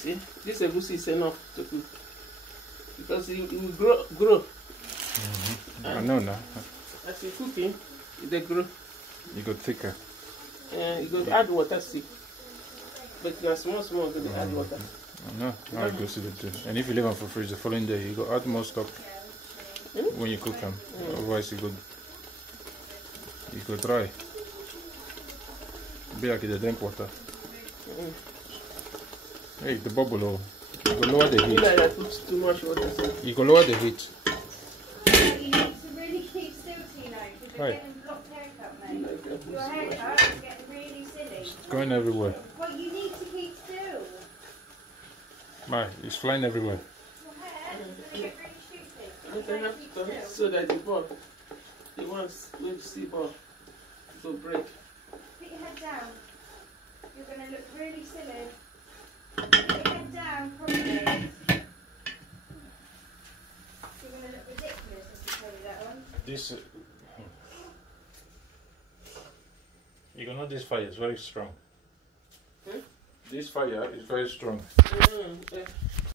See, this egusi is enough to cook because it will grow. I know now. As you cooking, they grow. You go thicker. You go add water, see. But now small, you go add water. I know. Now it goes to the two. And if you leave them for fridge the following day, you go add more stock when you cook them. Otherwise, you go dry. Be like they drink water. Hey, the bubble. Oh. You go lower the heat. Like I put too much water. So. You go lower the heat. You need to really keep still, Tino, because you're Right. getting blocked haircut, mate. Your haircut is getting really silly. It's going everywhere. Well, you need to keep still. Right, it's flying everywhere. Your hair is going to get really stupid. But I have to so that the ones with the see ball, will break. Put your head down. You're going to look really silly. Put your head down properly. You're going to look ridiculous if you tell you that one. This, you know this fire is very strong. This fire is very strong. Yeah.